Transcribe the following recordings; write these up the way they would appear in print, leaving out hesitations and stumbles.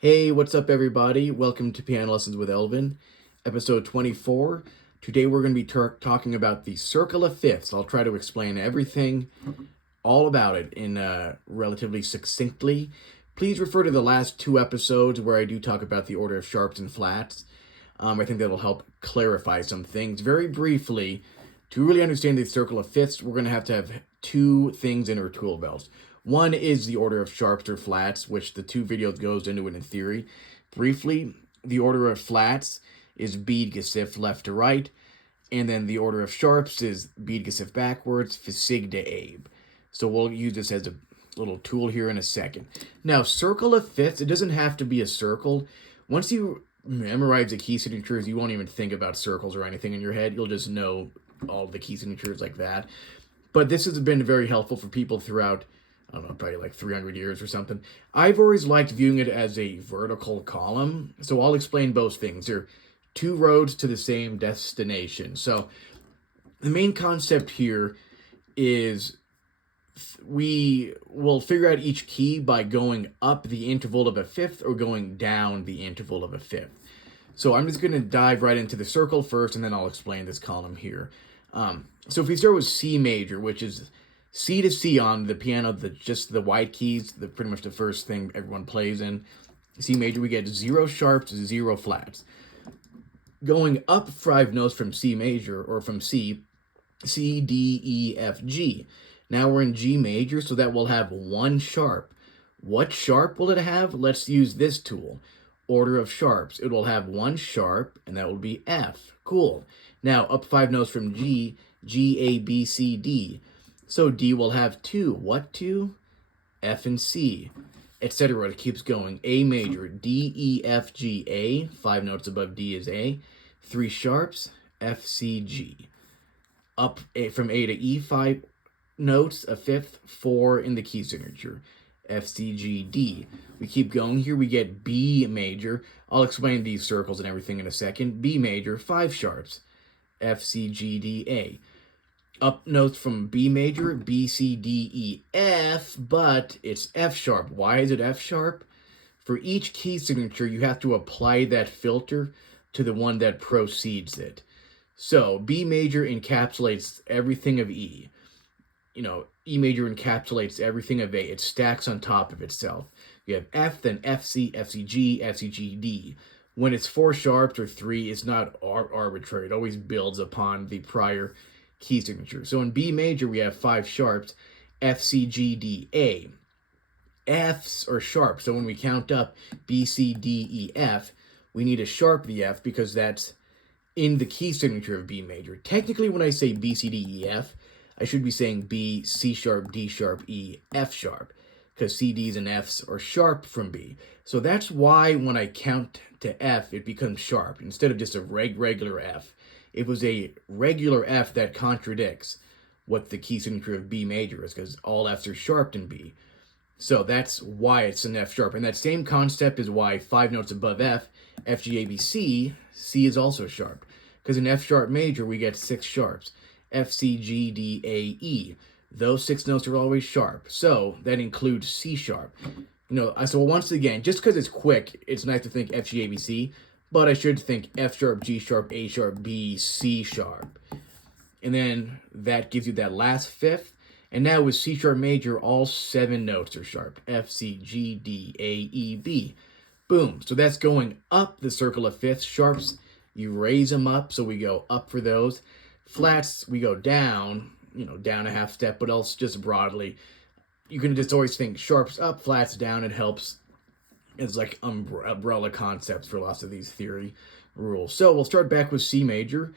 Hey, what's up, everybody? Welcome to Piano Lessons with Elvin, episode 24. Today we're going to be talking about the circle of fifths. I'll try to explain everything, all about it, in relatively succinctly. Please refer to the last two episodes where I do talk about the order of sharps and flats. I think that'll help clarify some things. Very briefly, to really understand the circle of fifths, we're going to have two things in our tool belt. One is the order of sharps or flats, which the two videos goes into it in theory. Briefly, the order of flats is bead gesif left to right, and then the order of sharps is bead gesif backwards, sig to abe. So we'll use this as a little tool here in a second. Now, circle of fifths, it doesn't have to be a circle. Once you memorize the key signatures, you won't even think about circles or anything in your head. You'll just know all the key signatures like that. But this has been very helpful for people throughout, I don't know, probably like 300 years or something. I've always liked viewing it as a vertical column, so I'll explain both things. There are two roads to the same destination. So the main concept here is we will figure out each key by going up the interval of a fifth or going down the interval of a fifth. So I'm just going to dive right into the circle first, and then I'll explain this column here. So if we start with C major, which is C to C on the piano, just the white keys, pretty much the first thing everyone plays in. C major, we get 0 sharps, 0 flats. Going up 5 notes from C major, or from C, C, D, E, F, G. Now we're in G major, so that will have 1 sharp. What sharp will it have? Let's use this tool. Order of sharps. It will have 1 sharp, and that will be F. Cool. Now, up 5 notes from G, G, A, B, C, D. So D will have 2. What 2? F and C, etc. It keeps going. A major, D, E, F, G, A. 5 notes above D is A. 3 sharps, F, C, G. Up from A to E, 5 notes, a fifth, 4 in the key signature. F, C, G, D. We keep going here. We get B major. I'll explain these circles and everything in a second. B major, 5 sharps. F, C, G, D, A. Up notes from B major, B, C, D, E, F, but it's F sharp. Why is it F sharp? For each key signature, you have to apply that filter to the one that precedes it. So B major encapsulates everything of E. E major encapsulates everything of A. It stacks on top of itself. You have F, then FC, FCG, FCGD. When it's 4 sharps or 3, it's not arbitrary. It always builds upon the prior key signature. So in B major, we have 5 sharps, F, C, G, D, A. F's are sharp. So when we count up B, C, D, E, F, we need to sharp the F because that's in the key signature of B major. Technically, when I say B, C, D, E, F, I should be saying B, C sharp, D sharp, E, F sharp, because C, D's, and F's are sharp from B. So that's why when I count to F, it becomes sharp instead of just a regular F. It was a regular F that contradicts what the key signature of B major is, because all F's are sharp in B. So that's why it's an F sharp. And that same concept is why 5 notes above F, F, G, A, B, C, C is also sharp. Because in F sharp major, we get 6 sharps. F, C, G, D, A, E. Those 6 notes are always sharp. So that includes C sharp. So once again, just because it's quick, it's nice to think F, G, A, B, C. But I should think F sharp, G sharp, A sharp, B, C sharp. And then that gives you that last fifth. And now with C sharp major, all 7 notes are sharp. F, C, G, D, A, E, B. Boom. So that's going up the circle of fifths. Sharps, you raise them up, so we go up for those. Flats, we go down, down a half step, but else just broadly. You can just always think sharps up, flats down. It helps. It's like umbrella concepts for lots of these theory rules. So we'll start back with C major.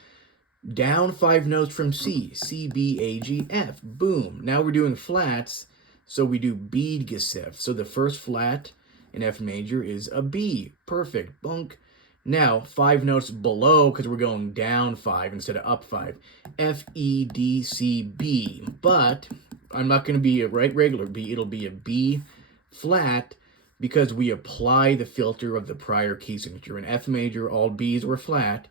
Down 5 notes from C. C, B, A, G, F. Boom. Now we're doing flats, so we do bead gesif. So the first flat in F major is a B. Perfect. Bunk. Now, 5 notes below, because we're going down 5 instead of up 5. F, E, D, C, B. But I'm not going to be a regular B. It'll be a B flat because we apply the filter of the prior key signature. In F major, all B's were flat.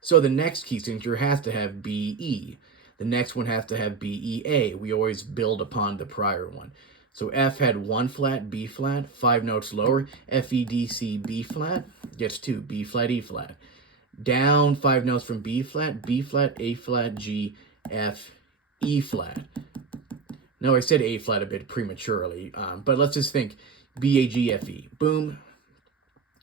So the next key signature has to have B, E. The next one has to have B, E, A. We always build upon the prior one. So F had 1 flat, B flat, 5 notes lower. F, E, D, C, B flat gets 2, B flat, E flat. Down 5 notes from B flat, B flat, A flat, G, F, E flat. No, I said A flat a bit prematurely, but let's just think B, A, G, F, E. Boom.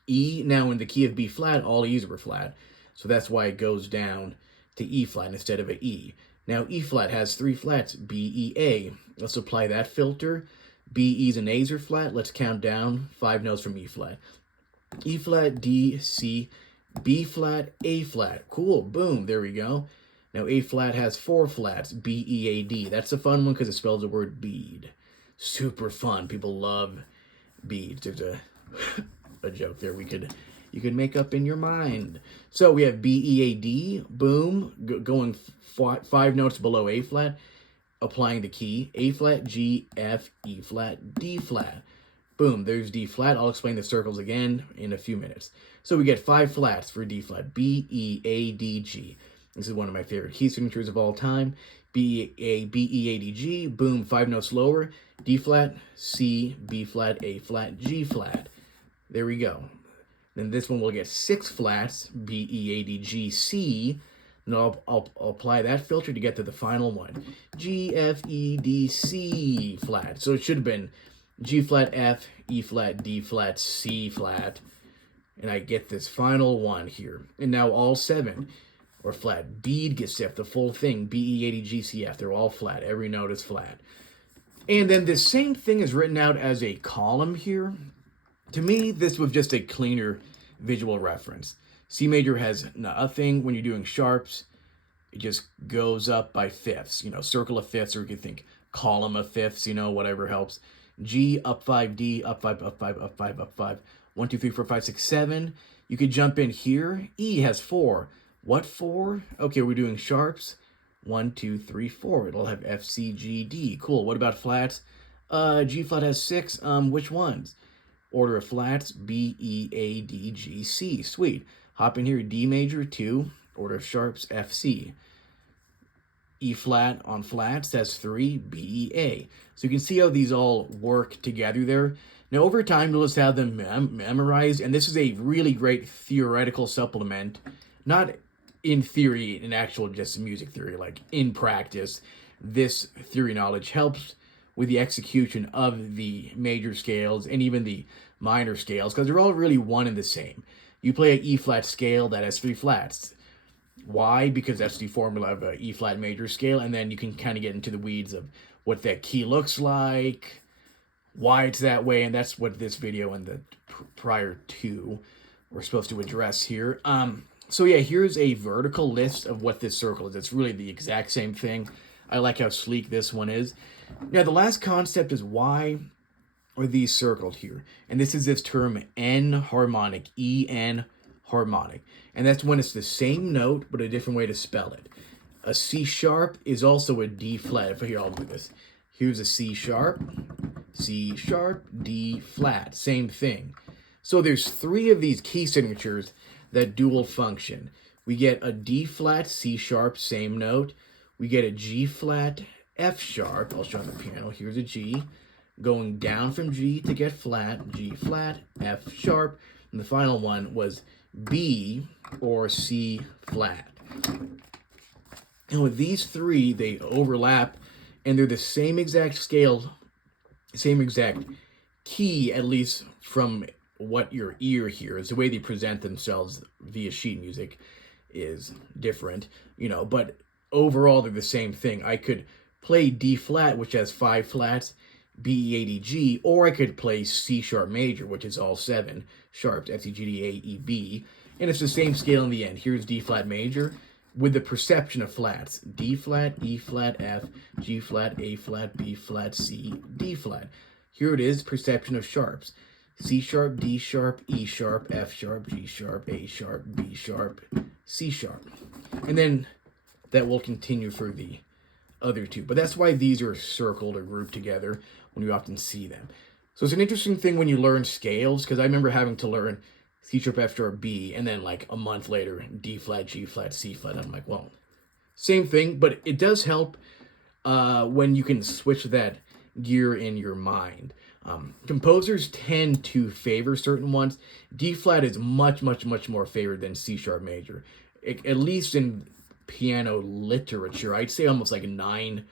E, now in the key of B flat, all E's were flat. So that's why it goes down to E flat instead of a E. Now E flat has 3 flats, B, E, A. Let's apply that filter. B, E's, and A's are flat. Let's count down 5 notes from E flat. E flat, D, C, B flat, A flat. Cool, boom, there we go. Now A flat has 4 flats, B, E, A, D. That's a fun one because it spells the word bead. Super fun. People love beads. There's a joke there you could make up in your mind. So we have B, E, A, D, boom, going 5 notes below A flat, applying the key, A flat, G, F, E flat, D flat. Boom, there's D flat. I'll explain the circles again in a few minutes. So we get 5 flats for D flat, B, E, A, D, G. This is one of my favorite key signatures of all time. B, E, A, D, G, boom, 5 notes lower, D flat, C, B flat, A flat, G flat. There we go. Then this one will get 6 flats, B, E, A, D, G, C. And I'll apply that filter to get to the final one. G, F, E, D, C flat. So it should have been G flat, F, E flat, D flat, C flat. And I get this final one here. And now all 7 are flat. Bead gets F, the full thing. B, E, A, D, G, C, F. They're all flat. Every note is flat. And then this same thing is written out as a column here. To me, this was just a cleaner visual reference. C major has nothing. When you're doing sharps, it just goes up by fifths. Circle of fifths, or you could think column of fifths, whatever helps. G, up 5, D, up 5, up 5, up 5, up 5. 1, 2, 3, 4, 5, 6, 7. You could jump in here. E has 4. What 4? Okay, we're doing sharps. 1, 2, 3, 4. It'll have F, C, G, D. Cool. What about flats? G flat has 6. Which ones? Order of flats, B, E, A, D, G, C. Sweet. Hop in here, D major, 2. Order of sharps, F, C. E flat on flats, that's 3, B, E, A. So you can see how these all work together there. Now over time, you'll just have them memorized, and this is a really great theoretical supplement. Not in theory, in actual just music theory, like in practice. This theory knowledge helps with the execution of the major scales and even the minor scales, because they're all really one and the same. You play an E flat scale that has 3 flats. Why? Because that's the formula of an E flat major scale, and then you can kind of get into the weeds of what that key looks like, why it's that way, and that's what this video and the prior two were supposed to address here. So yeah, here's a vertical list of what this circle is. It's really the exact same thing. I like how sleek this one is. Now, the last concept is why are these circled here? And this is this term N harmonic, E-N harmonic. And that's when it's the same note, but a different way to spell it. A C sharp is also a D flat. Here, I'll do this. Here's a C sharp, D flat. Same thing. So there's 3 of these key signatures that dual function. We get a D flat, C sharp, same note. We get a G flat, F sharp. I'll show on the piano. Here's a G. Going down from G to get flat, G flat, F sharp. And the final one was B or C flat. And with these 3, they overlap, and they're the same exact scale, same exact key, at least from what your ear hears. The way they present themselves via sheet music is different, but overall they're the same thing. I could play D flat, which has 5 flats, B, E, A, D, G, or I could play C sharp major, which is all 7 sharps, F, C, G, D, A, E, B, and it's the same scale in the end. Here's D flat major with the perception of flats. D flat, E flat, F, G flat, A flat, B flat, C, D flat. Here it is, perception of sharps. C sharp, D sharp, E sharp, F sharp, G sharp, A sharp, B sharp, C sharp. And then that will continue for the other 2. But that's why these are circled or grouped together when you often see them. So it's an interesting thing when you learn scales, because I remember having to learn C sharp, F sharp, B, and then like a month later, D flat, G flat, C flat. I'm like, well, same thing, but it does help when you can switch that gear in your mind. Composers tend to favor certain ones. D flat is much, much, much more favored than C sharp major, at least in piano literature. I'd say almost like 90%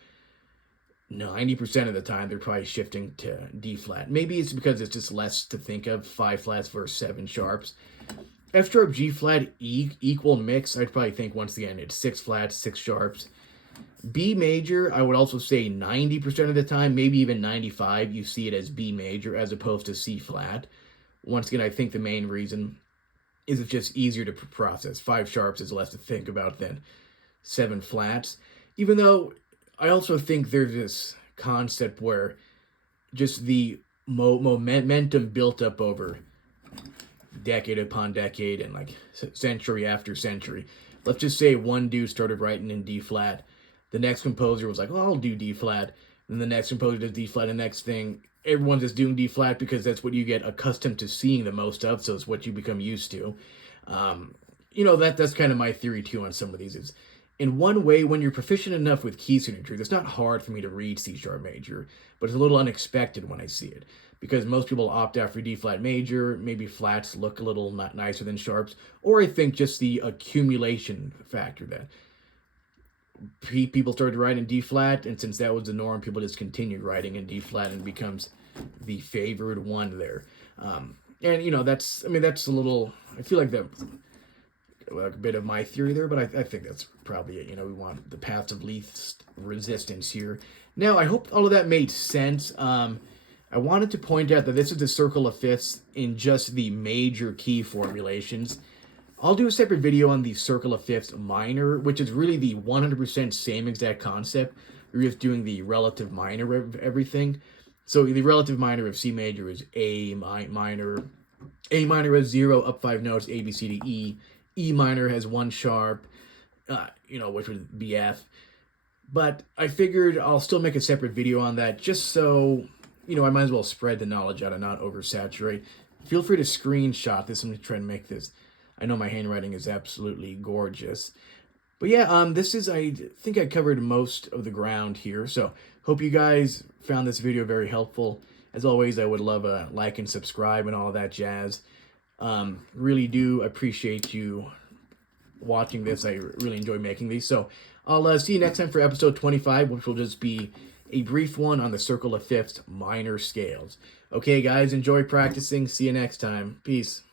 of the time they're probably shifting to D flat. Maybe it's because it's just less to think of, 5 flats versus 7 sharps. F sharp, G flat, equal mix. I'd probably think once again it's 6 flats, 6 sharps. B major, I would also say 90% of the time, maybe even 95, you see it as B major as opposed to C flat. Once again, I think the main reason is it's just easier to process. 5 sharps is less to think about than 7 flats. Even though I also think there's this concept where just the momentum built up over decade upon decade and like century after century. Let's just say one dude started writing in D flat. The next composer was like, oh, I'll do D flat. And the next composer does D flat. The next thing, everyone's just doing D flat because that's what you get accustomed to seeing the most of. So it's what you become used to. That's kind of my theory too on some of these. Is in one way, when you're proficient enough with key signatures, it's not hard for me to read C sharp major, but it's a little unexpected when I see it. Because most people opt out for D flat major, maybe flats look a little nicer than sharps, or I think just the accumulation factor that people started writing D flat, and since that was the norm, people just continued writing in D flat and becomes the favored one there. That's a little, I feel like that a bit of my theory there, but I think that's probably it. We want the path of least resistance here. Now, I hope all of that made sense. I wanted to point out that this is the circle of fifths in just the major key formulations. I'll do a separate video on the circle of fifths minor, which is really the 100% same exact concept. We're just doing the relative minor of everything. So the relative minor of C major is A minor. A minor has 0 up 5 notes, A, B, C, D, E. E minor has 1 sharp, which would be F. But I figured I'll still make a separate video on that just so, I might as well spread the knowledge out and not oversaturate. Feel free to screenshot this. I'm going to try and make this. I know my handwriting is absolutely gorgeous. But yeah, I think I covered most of the ground here. So hope you guys found this video very helpful. As always, I would love a like and subscribe and all of that jazz. Really do appreciate you watching this. I really enjoy making these. So I'll see you next time for episode 25, which will just be a brief one on the circle of fifths minor scales. Okay, guys, enjoy practicing. See you next time. Peace.